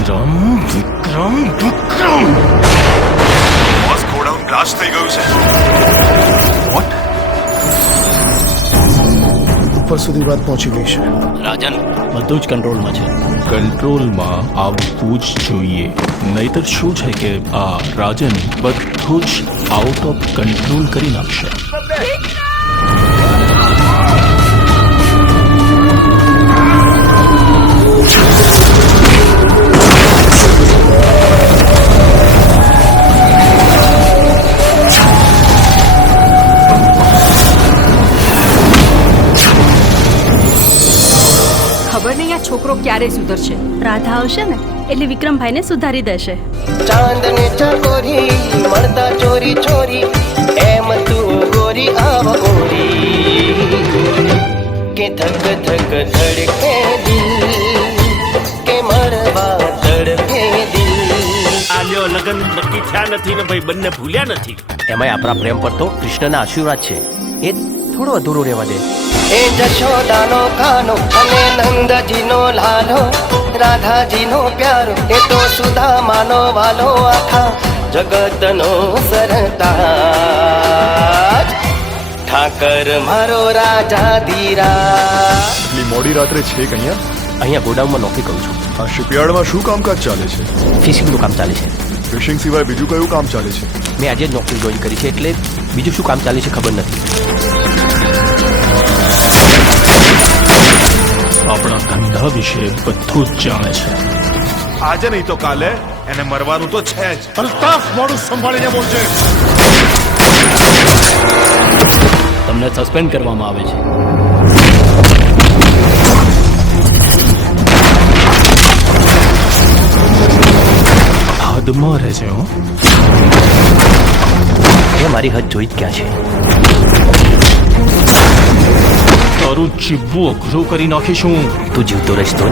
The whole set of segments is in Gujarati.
Vikram Vikram Vikram boss godown blast થઈ ગયું છે વોટ ઉપર સુધી વાત પહોંચી ગઈ છે રાજન બધું જ કંટ્રોલમાં છે કંટ્રોલમાં આવવું જ જોઈએ નહીતર શું છે કે આ રાજન બધું જ આઉટ ઓફ કંટ્રોલ કરી નાખશે ખબર નહીં આ છોકરો ક્યારે સુધરશે રાધા આવશે ને એટલે વિક્રમભાઈને સુધારી દેશે ચાંદને ચકોરી મળતા ચોરી ચોરી એમ તું ગોરી આવ ગોરી કે ધક ધક ધડકે દિલ કે મરવા ધડકે દિલ આલ્યો લગન નક્કી થયા નથી ને ભાઈ બંને ભૂલ્યા નથી એમાંય આપણા પ્રેમ પર તો કૃષ્ણના આશીર્વાદ છે એ થોડો અધૂરો રહેવા દે એ જશોદાનો કાનો અને નંદજીનો લાલો રાધાજીનો પ્યારો એ તો સુધા માનો વાલો આખા જગતનો સરતા ઠાકર મારો રાજા ધીરા એટલી મોડી રાત્રે છે અહીંયા અહીંયા ગોડાઉનમાં નોકરી કરું છું આ શિપયાર્ડમાં શું કામકાજ ચાલે છે ફિશિંગનું કામ ચાલે છે ફિશિંગ સિવાય બીજું કયું કામ ચાલે છે મેં આજે જ નોકરી જોઈન કરી છે એટલે બીજું શું કામ ચાલે છે ખબર નથી વિશે બધું જ જાણે છે આજે નહીં તો કાલે એને મરવાનું તો છે જ અલ્તાફ મોડું સંભાળીને બોલજે તમને સસ્પેન્ડ કરવામાં આવે છે હદમાં રહે હું એ મારી હદ જોઈ જ ક્યાં છે તારું ચીબુઓ ખુલ્લું કરી નાખીશું તું જીવતો રહીશ તો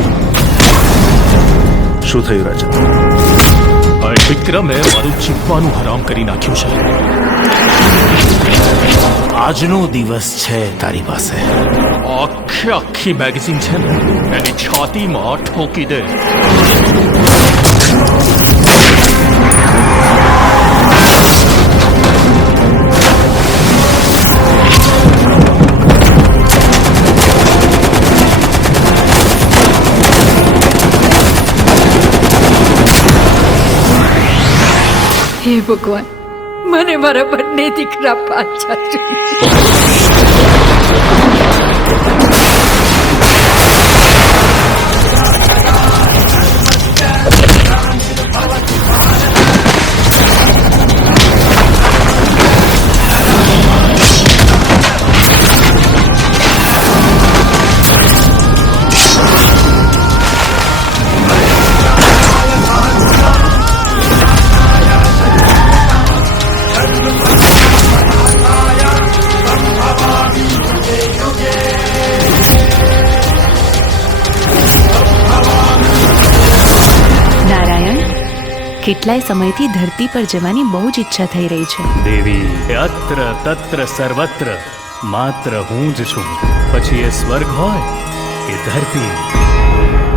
શું થયું રાજા વિક્રમે મારું ચીબવાનું હરામ કરી નાખ્યું છે આજનો દિવસ છે તારી પાસે આખી આખી મેગેઝિન છે ને એની છાતીમાં ઠોકી દે હે ભગવાન મને મારા બંને દીકરા પાછા જોઈએ કેટલાય સમયથી ધરતી પર જવાની બહુ જ ઈચ્છા થઈ રહી છે દેવી અત્ર તત્ર સર્વત્ર માત્ર હું જ છું પછી એ સ્વર્ગ હોય કે ધરતી